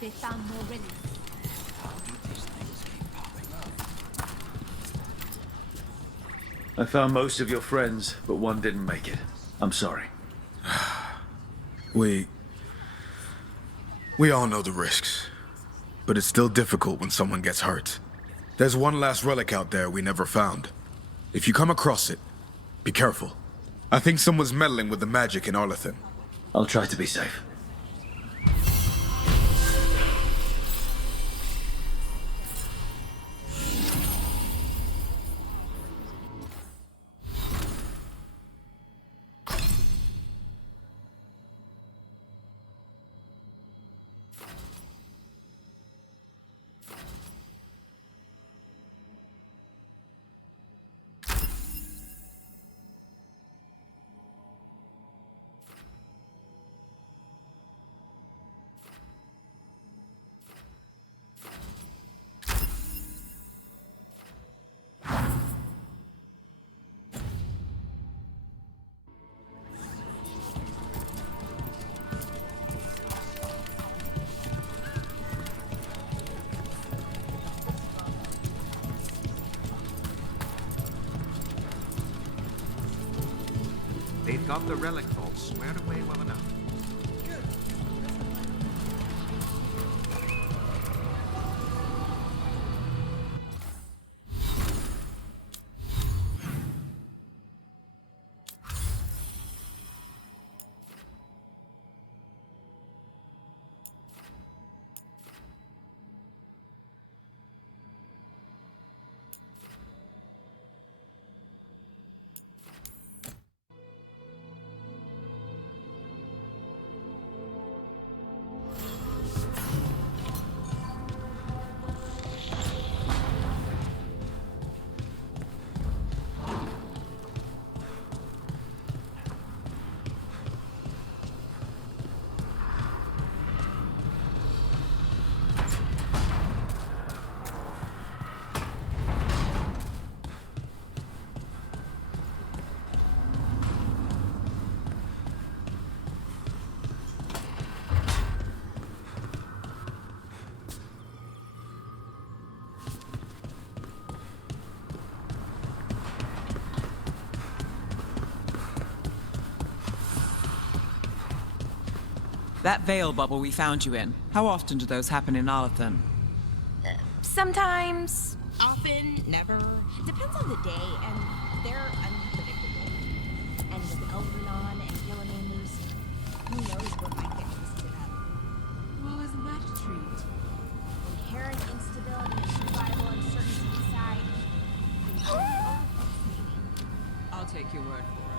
They found more relics. I found most of your friends, but one didn't make it. I'm sorry. We all know the risks, but it's still difficult when someone gets hurt. There's one last relic out there we never found. If you come across it, be careful. I think someone's meddling with the magic in Arlathan. I'll try to be safe. They've got the relic vault squared away well enough. That veil bubble we found you in, how often do those happen in Arlathan? Sometimes. Often. Never. Depends on the day, and they're unpredictable. And with Elvernon and Gilliman loose, who knows what might get twisted up. Well, isn't that a treat? Inherent instability and survival uncertainty aside. I'll take your word for it.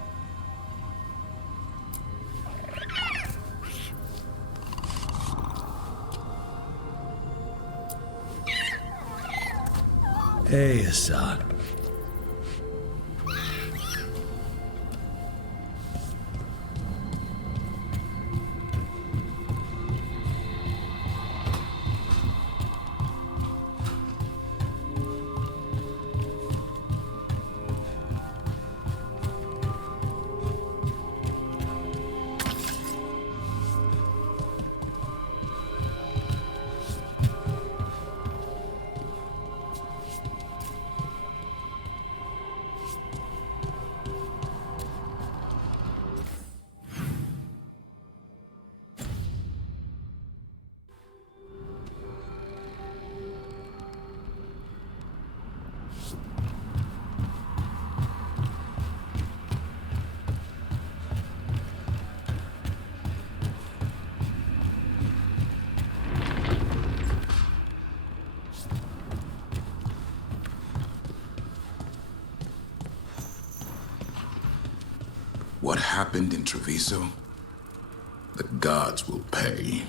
Hey, Zaatt. What happened in Treviso? The gods will pay.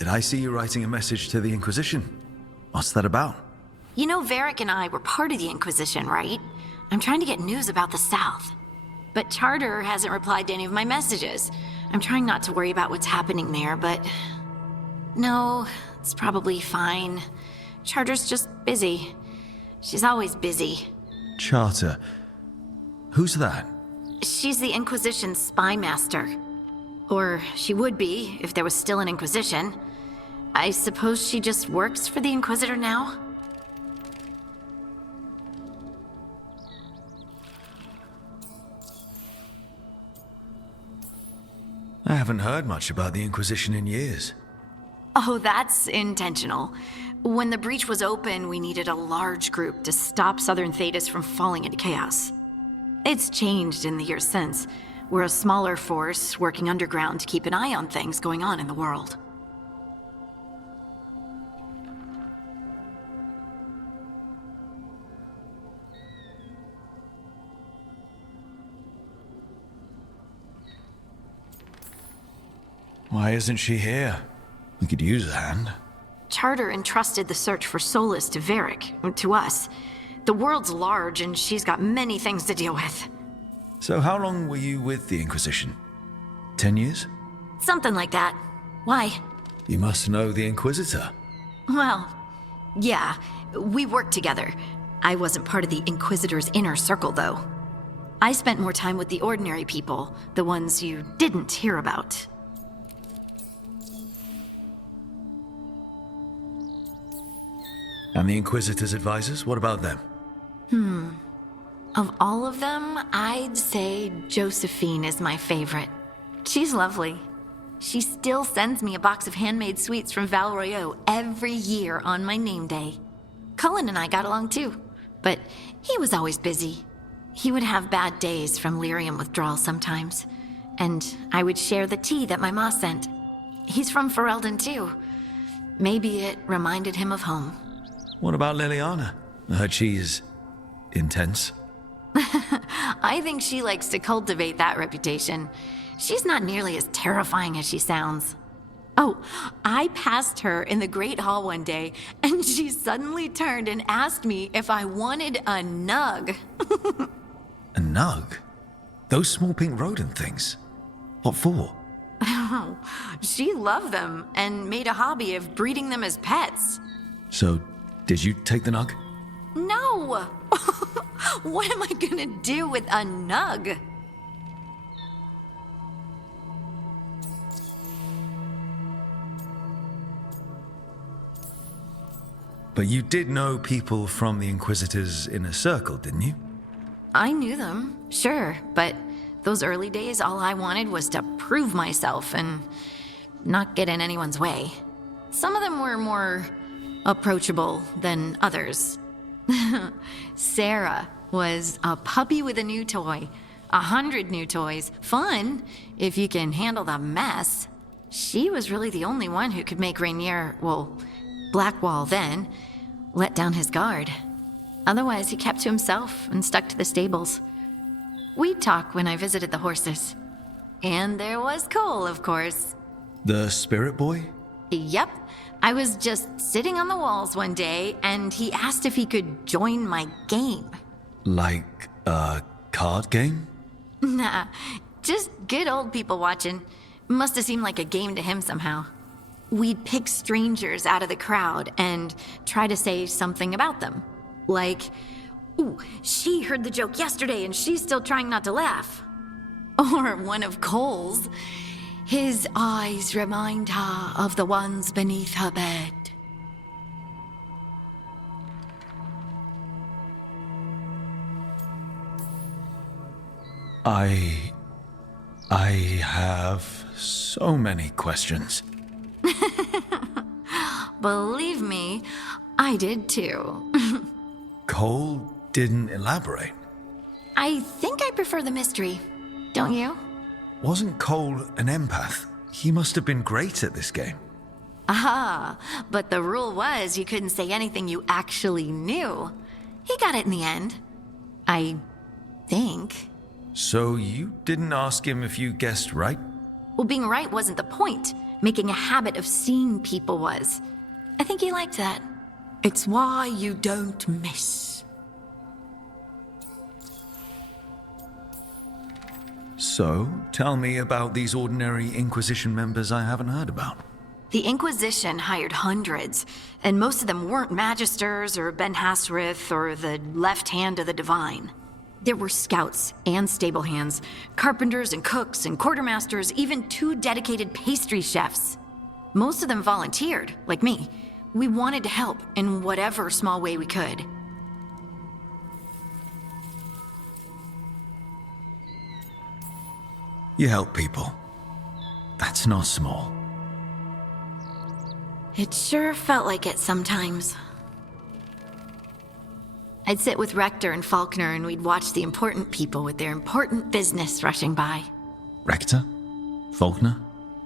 did I see you writing a message to the Inquisition? What's that about? You know, Varric and I were part of the Inquisition, right? I'm trying to get news about the South. But Charter hasn't replied to any of my messages. I'm trying not to worry about what's happening there, but... No, it's probably fine. Charter's just busy. She's always busy. Charter. Who's that? She's the Inquisition's spy master. Or she would be, if there was still an Inquisition. I suppose she just works for the Inquisitor now? I haven't heard much about the Inquisition in years. Oh, that's intentional. When the breach was open, we needed a large group to stop Southern Thetis from falling into chaos. It's changed in the years since. We're a smaller force working underground to keep an eye on things going on in the world. Why isn't she here? We could use a hand. Charter entrusted the search for Solus to Varric, to us. The world's large and she's got many things to deal with. So how long were you with the Inquisition? 10 years? Something like that. Why? You must know the Inquisitor. Well, yeah, we worked together. I wasn't part of the Inquisitor's inner circle, though. I spent more time with the ordinary people, the ones you didn't hear about. And the Inquisitor's advisors, what about them? Of all of them, I'd say Josephine is my favorite. She's lovely. She still sends me a box of handmade sweets from Val Royeaux every year on my name day. Cullen and I got along too, but he was always busy. He would have bad days from lyrium withdrawal sometimes, and I would share the tea that my ma sent. He's from Ferelden too. Maybe it reminded him of home. What about Liliana? I heard she's intense. I think she likes to cultivate that reputation. She's not nearly as terrifying as she sounds. Oh, I passed her in the Great Hall one day, and she suddenly turned and asked me if I wanted a nug. A nug? Those small pink rodent things? What for? She loved them and made a hobby of breeding them as pets. So, did you take the nug? No! What am I gonna do with a nug? But you did know people from the Inquisitor's inner circle, didn't you? I knew them, sure, but those early days, all I wanted was to prove myself and not get in anyone's way. Some of them were more approachable than others. Sarah was a puppy with a new toy. 100 new toys. Fun, if you can handle the mess. She was really the only one who could make Rainier, well, Blackwall then, let down his guard. Otherwise, he kept to himself and stuck to the stables. We'd talk when I visited the horses. And there was Cole, of course. The spirit boy? Yep. I was just sitting on the walls one day, and he asked if he could join my game. Like a card game? Nah, just good old people watching. Must have seemed like a game to him somehow. We'd pick strangers out of the crowd and try to say something about them. Like, ooh, she heard the joke yesterday and she's still trying not to laugh. Or one of Cole's. His eyes remind her of the ones beneath her bed. I have so many questions. Believe me, I did too. Cole didn't elaborate. I think I prefer the mystery. Don't you? Wasn't Cole an empath? He must have been great at this game. Ah, but the rule was you couldn't say anything you actually knew. He got it in the end. I think. So you didn't ask him if you guessed right? Well, being right wasn't the point. Making a habit of seeing people was. I think he liked that. It's why you don't miss. So, tell me about these ordinary Inquisition members I haven't heard about. The Inquisition hired hundreds, and most of them weren't Magisters or Ben Hasrith or the left hand of the Divine. There were scouts and stable hands, carpenters and cooks and quartermasters, even 2 dedicated pastry chefs. Most of them volunteered, like me. We wanted to help in whatever small way we could. You help people. That's not small. It sure felt like it sometimes. I'd sit with Rector and Faulkner and we'd watch the important people with their important business rushing by. Rector? Faulkner?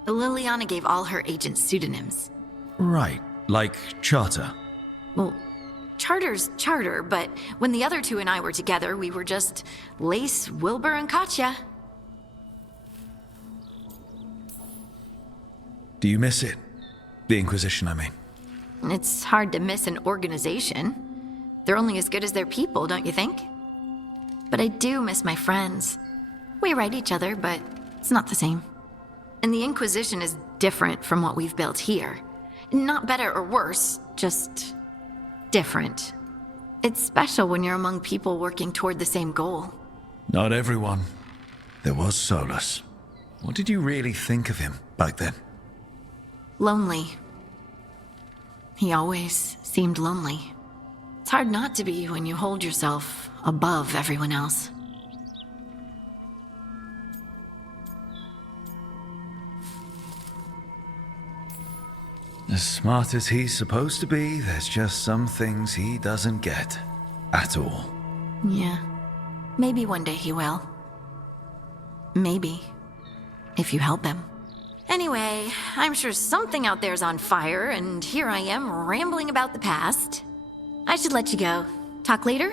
Liliana gave all her agents pseudonyms. Right, like Charter. Well, Charter's Charter, but when the other 2 and I were together, we were just Lace, Wilbur, and Katya. Do you miss it? The Inquisition, I mean. It's hard to miss an organization. They're only as good as their people, don't you think? But I do miss my friends. We write each other, but it's not the same. And the Inquisition is different from what we've built here. Not better or worse, just different. It's special when you're among people working toward the same goal. Not everyone. There was Solus. What did you really think of him back then? Lonely. He always seemed lonely. It's hard not to be when you hold yourself above everyone else. As smart as he's supposed to be, there's just some things he doesn't get. At all. Yeah. Maybe one day he will. Maybe. If you help him. Anyway, I'm sure something out there's on fire, and here I am rambling about the past. I should let you go. Talk later?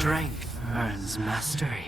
Strength earns mastery.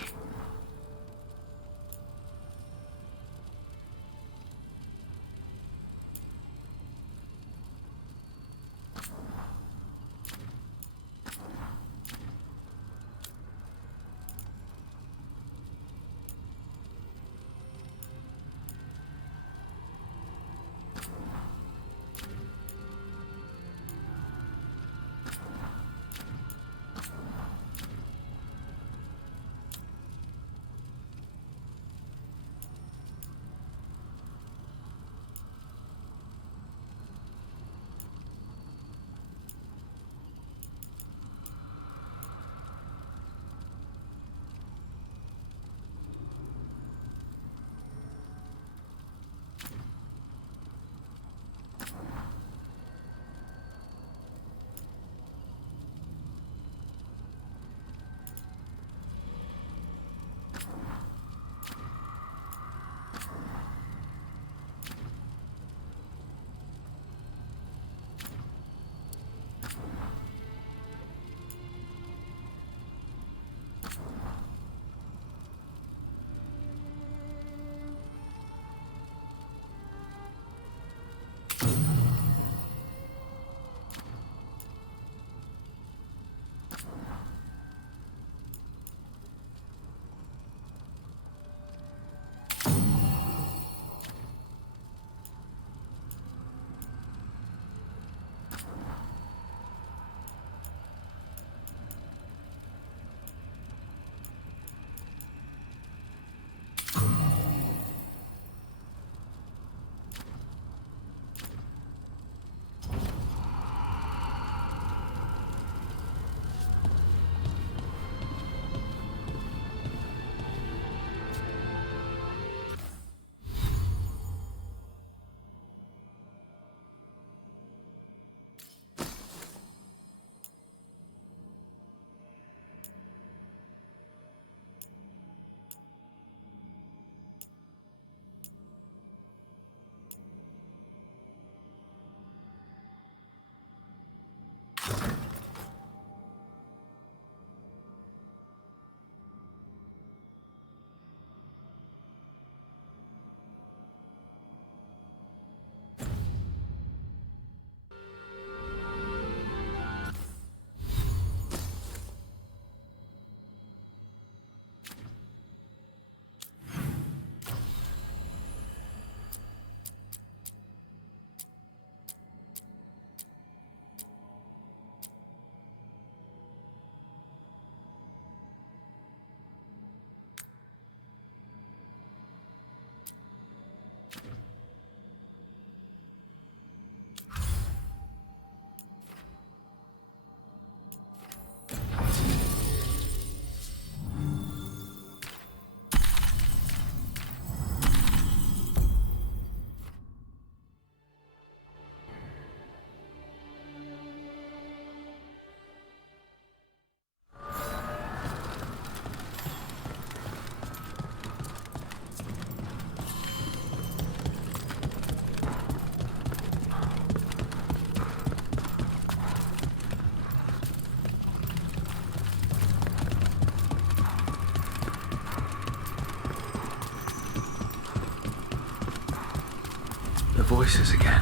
The voices again.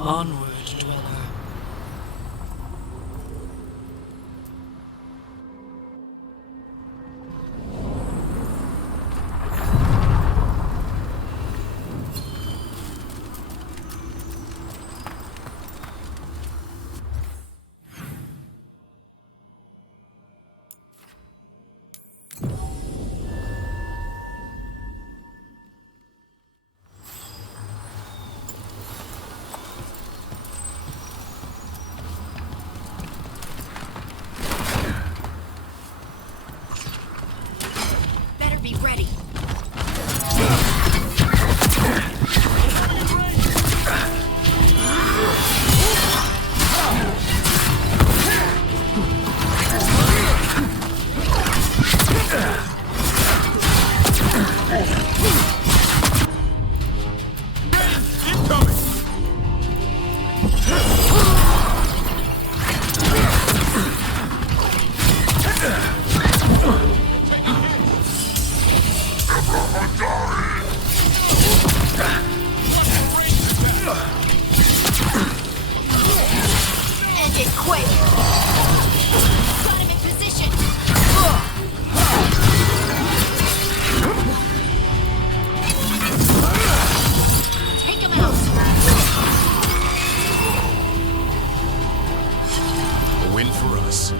Onward, dweller. Better be ready. End it quick! Got him in position! Take him out! A win for us.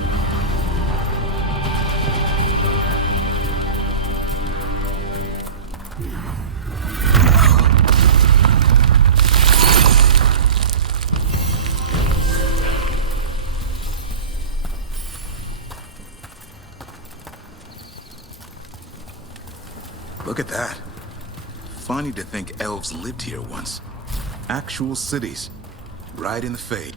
Look at that. Funny to think elves lived here once. Actual cities. Right in the fade.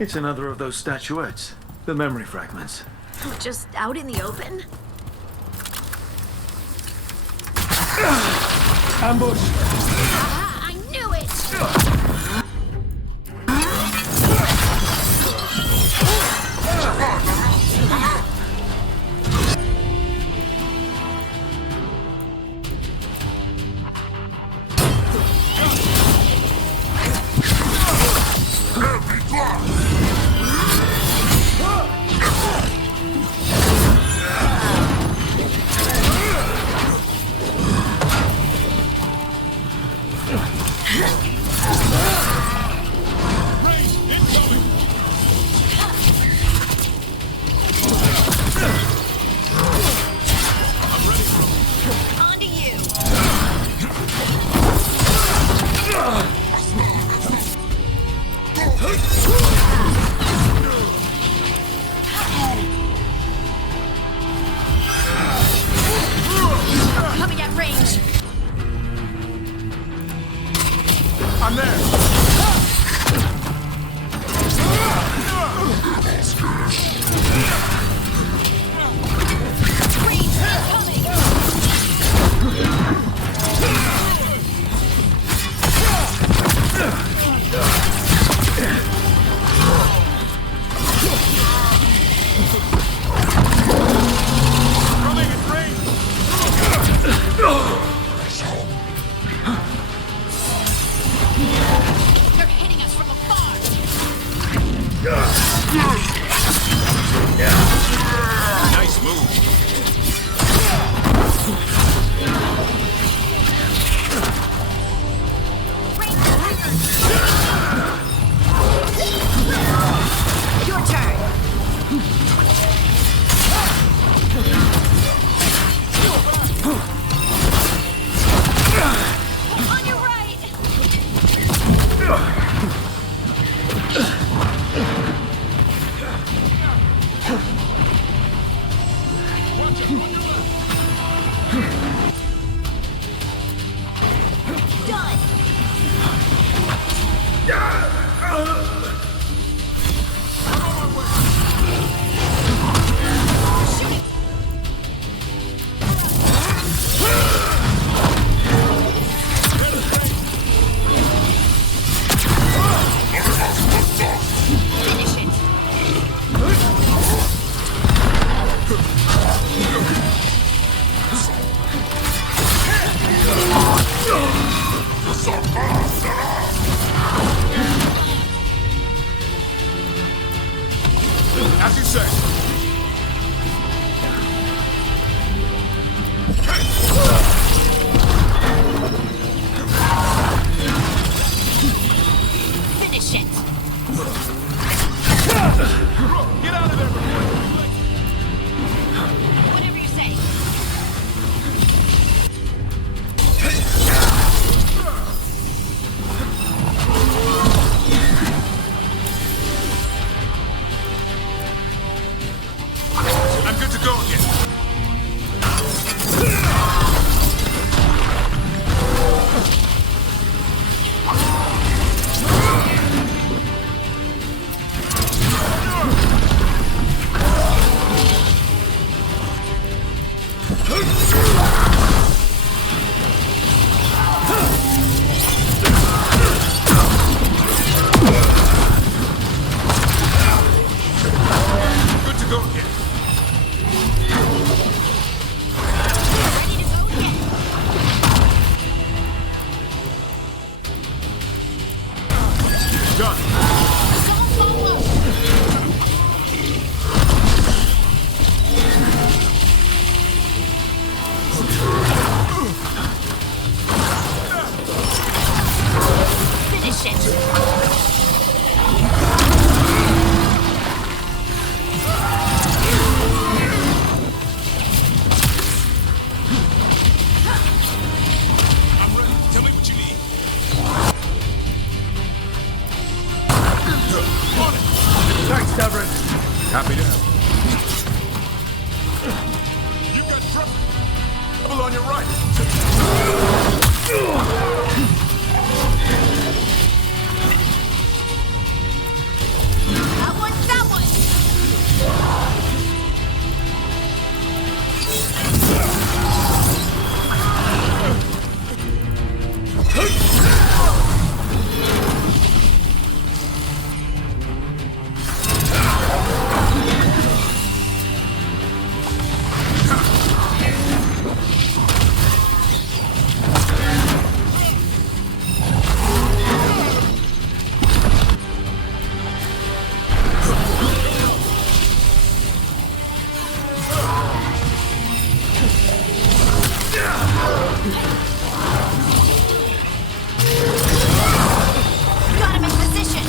It's another of those statuettes. The memory fragments. Just out in the open? Ambush! Ah, I knew it! As you say. Finish it. Get out of there before it's too late. Whatever you say. I'm good to go again. Good to go again. Ready to go again. Done. Don't follow. Finish it. I'm ready. Tell me what you need. On it. Thanks, Devin. Happy to help. You've got trouble on your right. That one's that one. Got him in position.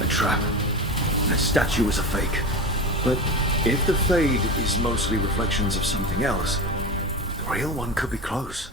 A trap. That statue is a fake. But if the fade is mostly reflections of something else, the real one could be close.